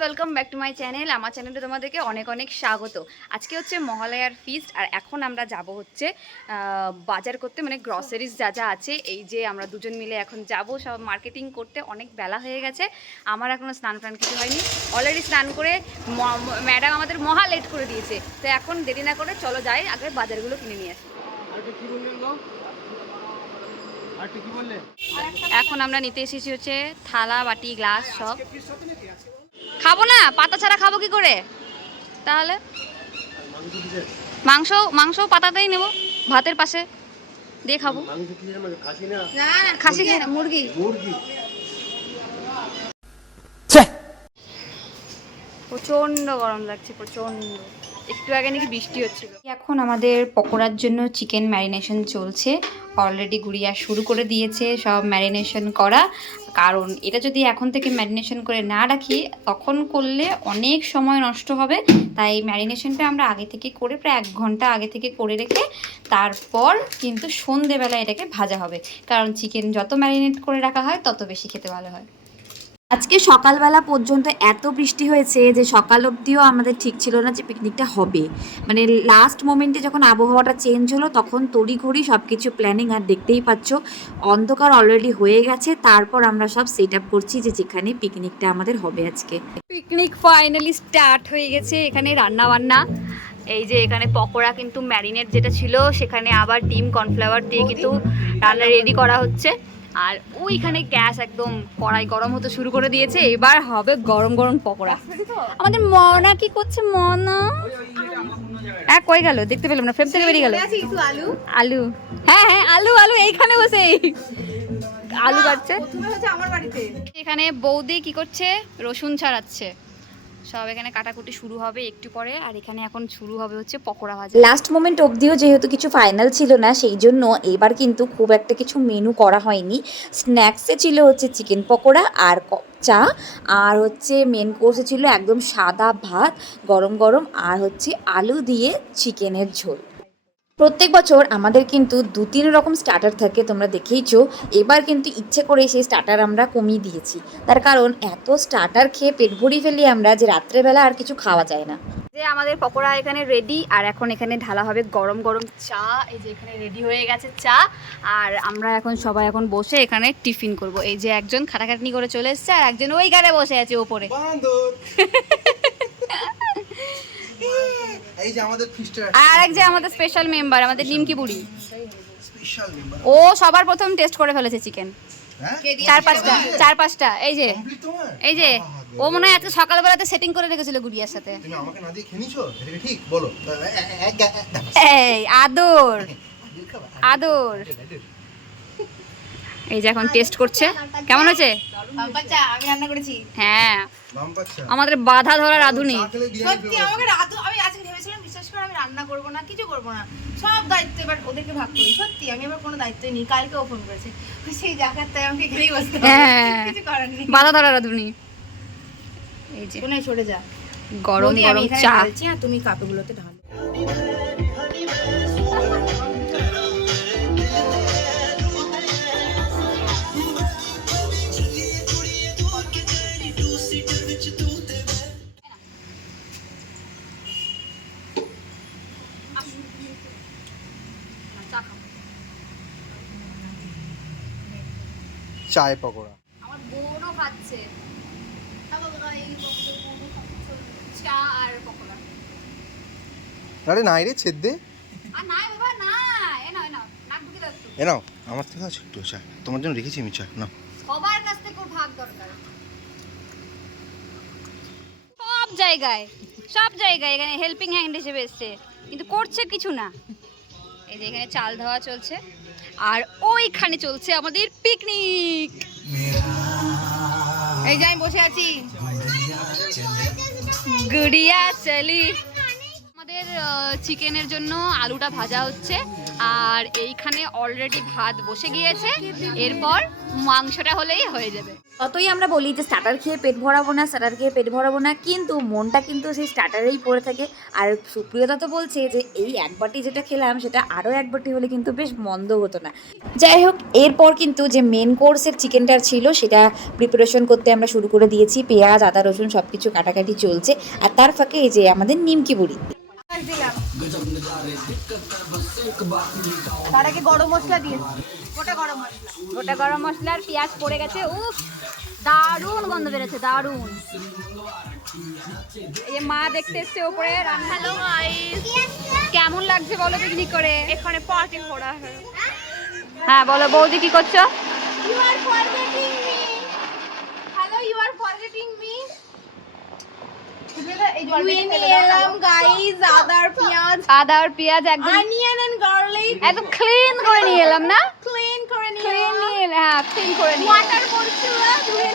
Welcome back to my channel আমার চ্যানেলে তোমাদেরকে অনেক অনেক স্বাগত। আজকে হচ্ছে মহালয়ার ফিস্ট আর এখন আমরা যাব হচ্ছে বাজার করতে মানে গ্রসারিজ যা যা আছে এই যে আমরা দুজন মিলে এখন যাব সব মার্কেটিং করতে অনেক বেলা হয়ে গেছে। আমার এখনও স্নান টান কিছু হয়নি। অলরেডি স্নান করে ম্যাডাম আমাদের মহা লেট করে দিয়েছে। তো এখন দেরি না করে চলো যাই আগে বাজারগুলো কিনে নিয়ে আসি। এখন আমরা নিতে এসেছি হচ্ছে থালা বাটি গ্লাস সব। খাব না পাতা ছাড়া খাব কি করে? তাহলে? মাংস মাংস পাতাতেই নেব ভাতের পাশে দিয়ে খাব। মাংস খাসি না খাসি খাই না মুরগি। মুরগি প্রচণ্ড গরম লাগছে প্রচণ্ড একটু আগে নাকি বৃষ্টি হচ্ছিল। এখন আমাদের পকোড়ার জন্য চিকেন ম্যারিনেশন চলছে। অলরেডি গুড়িয়া শুরু করে দিয়েছে সব ম্যারিনেশন করা। কারণ এটা যদি এখন থেকে ম্যারিনেশন করে না রাখি, তখন করলে অনেক সময় নষ্ট হবে। তাই ম্যারিনেশনটা আমরা আগে থেকে করে প্রায় এক ঘণ্টা আগে থেকে করে রেখে তারপর কিন্তু সন্ধেবেলা এটাকে ভাজা হবে। কারণ চিকেন যত ম্যারিনেট করে রাখা হয়, তত বেশি খেতে ভালো হয়। আজকে সকালবেলা পর্যন্ত এত বৃষ্টি হয়েছে যে সকাল অবধিও আমাদের ঠিক ছিল না যে পিকনিকটা হবে। মানে লাস্ট মোমেন্টে যখন আবহাওয়াটা চেঞ্জ হলো তখন তড়িঘড়ি সব কিছু প্ল্যানিং আর দেখতেই পাচ্ছ। অন্ধকার অলরেডি হয়ে গেছে তারপর আমরা সব সেট আপ করছি যে যেখানে পিকনিকটা আমাদের হবে আজকে। পিকনিক ফাইনালি স্টার্ট হয়ে গেছে এখানে রান্না বান্না এই যে এখানে পকোড়া কিন্তু ম্যারিনেট যেটা ছিল সেখানে আবার ডিম কর্নফ্লাওয়ার দিয়ে কিন্তু রান্না রেডি করা হচ্ছে। আর ওইখানে গ্যাস একদম কড়াই গরম হতে শুরু করে দিয়েছে। এবার হবে গরম গরম পকোড়া। আমাদের মনা কি করছে মনা? হ্যাঁ কই গেল? দেখতে পেলাম না ফ্রেম থেকে বেরিয়ে গেল। আলু। হ্যাঁ হ্যাঁ আলু আলু এইখানে বসে। আলু কাটছে। এখানে বৌদি কি করছে রসুন ছাড়াচ্ছে। সব এখানে কাটাকুটি শুরু হবে একটু পরে, আর এখানে এখন শুরু হবে হচ্ছে পকোড়া ভাজা। লাস্ট মোমেন্ট অবধিও যেহেতু কিছু ফাইনাল ছিল না, সেই জন্য এবার কিন্তু খুব একটা কিছু মেনু করা হয়নি। স্ন্যাক্সে ছিল হচ্ছে চিকেন পকোড়া আর চা আর হচ্ছে মেন কোর্সে ছিল একদম সাদা ভাত, গরম গরম, আর হচ্ছে আলু দিয়ে চিকেনের ঝোল। প্রত্যেক বছর আমাদের কিন্তু দু তিন রকম স্টার্টার থাকে তোমরা দেখেইছো। এবার কিন্তু ইচ্ছে করে সেই স্টার্টার আমরা কমিয়ে দিয়েছি। তার কারণ এত স্টার্টার খেয়ে পেট ভরি ফেলি আমরা যে রাত্রেবেলা আর কিছু খাওয়া যায় না। যে আমাদের পকোড়া এখানে রেডি আর এখন এখানে ঢালা হবে গরম গরম চা। এই যে এখানে রেডি হয়ে গেছে চা। আর আমরা এখন সবাই এখন বসে এখানে টিফিন করব। এই যে একজন খাটাখাটনি করে চলে এসেছে আর একজন ওই গাড়ে বসে আছে ওপরে বান্দর। এই যে আমাদের ফিস্টার আর এক যে আমাদের স্পেশাল মেম্বার আমাদের নিমকি বুড়ি। স্পেশাল মেম্বার ও সবার প্রথম টেস্ট করে ফেলেছে চিকেন হ্যাঁ? চার পাঁচটা চার পাঁচটা এই যে। এই যে ও মনে হয় আজকে সকালবেলাতে সেটিং করে রেখেছিল গুড়িয়ার সাথে। তুমি আমাকে না দিয়ে খেয়ে নিছো এটা ঠিক বলো। এই আদর। আদর এই যে এখন টেস্ট করছে। কেমন হয়েছে? আমি রান্না করেছি। হ্যাঁ। আমাদের বাধা ধরা রাধুনি। সত্যি আমাকে রাত আমি আজকে ভেবেছিলাম বিশ্বাস করে আমি রান্না করব না কিছু করব না। সব দায়িত্ব এবার ওদেরকে ভাগ করি। সত্যি আমি এবার কোনো দায়িত্ব নিই। কালকেও ফোন করেছে। সেই জায়গার তাই আমাকে এখানেই বসতে। হ্যাঁ। কিছু করার নেই। বাধা ধরার আধুনি এই যে। কোনায় সরে যা। গরম গরম চা। তুমি কাপে তুমি কাপগুলোতে ঢালো। চায় পকোড়া। আমার বোনও খাচ্ছে। চা আর পকোড়া। আরে নাই রে ছেদ দে। আর নাই বাবা না এ নাও এ নাও নাক ঢুকে দাও এ নাও আমার থেকে আছে একটু চা। তোমার জন্য রেখেছি আমি চা না সবার কাছ থেকে ভাগ দরকার। সব জায়গায় সব জায়গায় এখানে হেল্পিং হ্যান্ড হিসেবে এসছে। কিন্তু করছে কিছু না। এই যে এখানে চাল ধোয়া চলছে। আর ওইখানে চলছে আমাদের পিকনিক। এই যে আমি বসে আছি। গুড়িয়া চলি। আমাদের চিকেনের জন্য আলুটা ভাজা হচ্ছে, আর এইখানে অলরেডি ভাত বসে গিয়েছে। এরপর মাংসটা হলেই হয়ে যাবে। ততই আমরা বলি যে স্টার্টার খেয়ে পেট ভরাবো না স্টার্টার খেয়ে পেট ভরাবো না, কিন্তু মনটা কিন্তু সেই স্টার্টারেই পড়ে থাকে। আর সুপ্রিয়তা তো বলছে যে এই এক বাটি যেটা খেলাম, সেটা আরও এক বাটি হলে কিন্তু বেশ মন্দ হতো না। যাই হোক, এরপর কিন্তু যে মেন কোর্সের চিকেনটা ছিল, সেটা প্রিপারেশন করতে আমরা শুরু করে দিয়েছি। পেঁয়াজ, আদা, রসুন সব কিছু কাটাকাটি চলছে। আর তার ফাঁকে এই যে আমাদের নিমকি বুড়ি। দিলাম। তার আগে গরম মশলা দিয়েছি গোটা গরম মশলা। গোটা গরম মশলার পেঁয়াজ পড়ে গেছে উফ দারুণ গন্ধ বেরোচ্ছে দারুণ। এই মা দেখতে এসছে ওপরে হ্যালো কেমন লাগছে বলো পিকনিক করে? এখানে পার্টি করা হয়। হ্যাঁ বলো বৌদি কি করছ? আদা আর পেঁয়াজ। একদম অনিয়ন এন্ড গার্লিক একদম ক্লিন করে নিয়ে এলাম না? ক্লিন করে ক্লিন নিয়ে হ্যাঁ ক্লিন করে নিয়ে ওয়াটার পড়ছিল ধুয়ে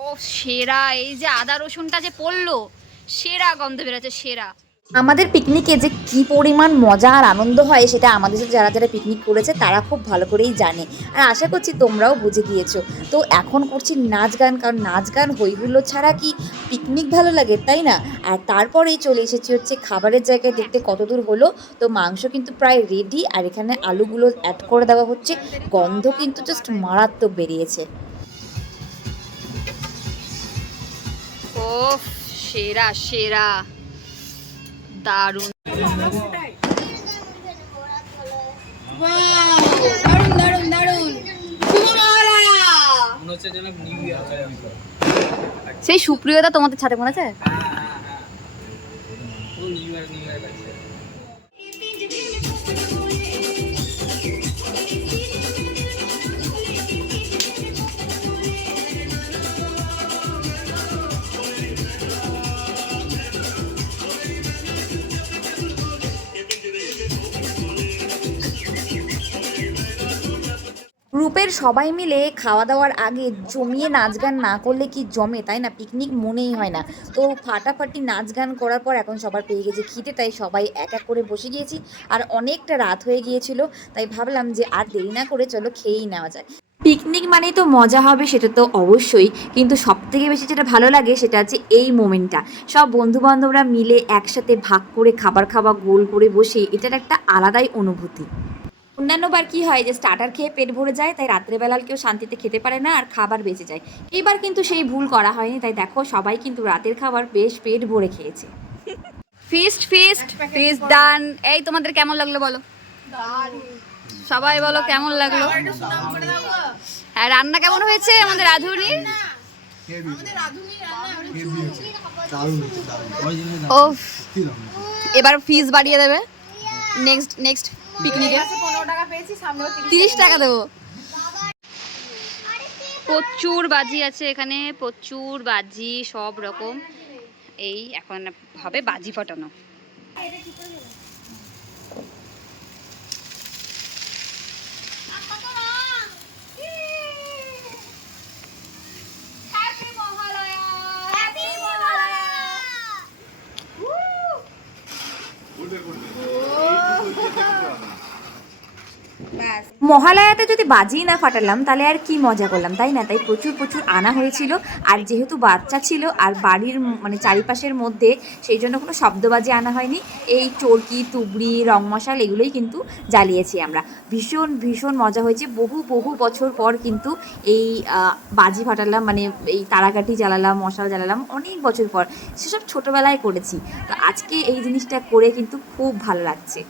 ও সেরা এই যে আদা রসুনটা যে পড়ল সেরা গন্ধ বেরোচ্ছে সেরা। আমাদের পিকনিকে যে কি পরিমাণ মজা আর আনন্দ হয় সেটা আমাদের সাথে যারা যারা পিকনিক করেছে তারা খুব ভালো করেই জানে। আর আশা করছি তোমরাও বুঝে গিয়েছো। তো এখন করছি নাচ গান, কারণ নাচ গান হই হুল্লোড় ছাড়া কি পিকনিক ভালো লাগে, তাই না? আর তারপরেই চলে এসেছি হচ্ছে খাবারের জায়গায়। দেখতে কত দূর হলো। তো মাংস কিন্তু প্রায় রেডি আর এখানে আলুগুলো অ্যাড করে দেওয়া হচ্ছে। গন্ধ কিন্তু জাস্ট মারাত্মক বেরিয়েছে। ও সেরা সেরা। দারুণ। দারুণ দারুণ দারুণ হচ্ছে যেন নিউ ইয়ার হয়ে গেল। সেই সুপ্রিয়তা তোমাদের ছাদে মনে আছে? গ্রুপের সবাই মিলে খাওয়া দাওয়ার আগে জমিয়ে নাচ গান না করলে কি জমে? তাই না? পিকনিক মনেই হয় না। তো ফাটাফাটি নাচ গান করার পর এখন সবার পেয়ে গেছে খিদে, তাই সবাই এক এক করে বসে গিয়েছি আর অনেকটা রাত হয়ে গিয়েছিল, তাই ভাবলাম যে আর দেরি না করে চলো খেয়েই নেওয়া যায় পিকনিক মানেই তো মজা হবে, সেটা তো অবশ্যই। কিন্তু সব থেকে বেশি যেটা ভালো লাগে, সেটা হচ্ছে এই মোমেন্টটা। সব বন্ধু বান্ধবরা মিলে একসাথে ভাগ করে খাবার খাওয়া, গোল করে বসে, এটার একটা আলাদাই অনুভূতি। অন্যান্যবার কি হয় যে স্টার্টার খেয়ে পেট ভরে যায় তাই রাত্রেবেলা কেউ শান্তিতে খেতে পারে না আর খাবার বেঁচে যায়। এইবার কিন্তু সেই ভুল করা হয়নি তাই দেখো সবাই কিন্তু রাতের খাবার বেশ পেট ভরে খেয়েছে। ফিস্ট ফিস্ট ফিস্ট ডান এই তোমাদের কেমন লাগল বলো? সবাই বলো কেমন লাগল। হ্যাঁ রান্না কেমন হয়েছে আমাদের রাধুনি? ও এবার ফিস বাড়িয়ে দেবে। নেক্সট নেক্সট পিকনিকে। আছে পনেরো টাকা পেয়েছি সামনেও তিরিশ তিরিশ টাকা দেবো। প্রচুর বাজি আছে এখানে প্রচুর বাজি সব রকম। এই এখন হবে বাজি ফাটানো। মহালয়াতে যদি বাজিই না ফাটালাম, তাহলে আর কি মজা করলাম, তাই না? তাই প্রচুর প্রচুর আনা হয়েছিল। আর যেহেতু বাচ্চা ছিল, আর বাড়ির মানে চারিপাশের মধ্যে সেই জন্য কোনো শব্দবাজি আনা হয়নি, এই চরকি, তুবড়ি, রং মশাল এগুলোই কিন্তু জ্বালিয়েছি আমরা। ভীষণ ভীষণ মজা হয়েছে। বহু বহু বছর পর কিন্তু এই বাজি ফাটালাম মানে এই তারাকাঠি জ্বালালাম, মশাল জ্বালালাম, অনেক বছর পর। সেসব ছোটোবেলায় করেছি। তো আজকে এই জিনিসটা করে কিন্তু খুব ভালো লাগছে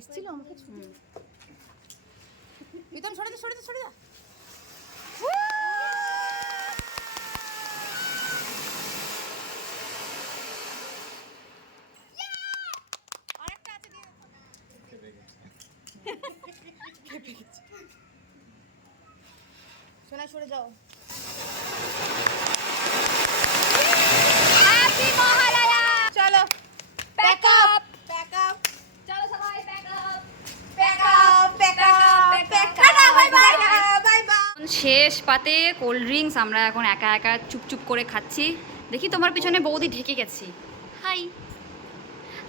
এসেছিল আমাকে ছুটি প্রীতম সরে দে সরে দে সরে দে আরেকটা আছে দিয়ে সোনা সরে যাও। চলো। প্যাক আপ প্যাক আপ চলো সবাই pack up pack up pack up pack শেষ পাতে কোল্ড ড্রিঙ্কস আমরা এখন একা একা চুপচুপ করে খাচ্ছি। দেখি তোমার পিছনে বৌদি ঢেকে গেছি। হাই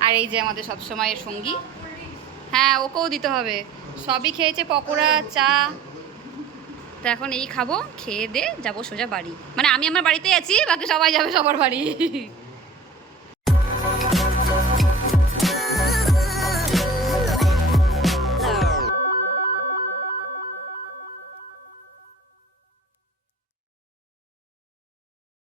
আর এই যে আমাদের সবসময়ের সঙ্গী। হ্যাঁ ওকেও দিতে হবে। সবই খেয়েছে পকোড়া চা। তো এখন এই খাব, খেয়ে দেয়ে যাব সোজা বাড়ি। মানে আমি আমার বাড়িতেই আছি, বাকি সবাই যাবে সবার বাড়ি।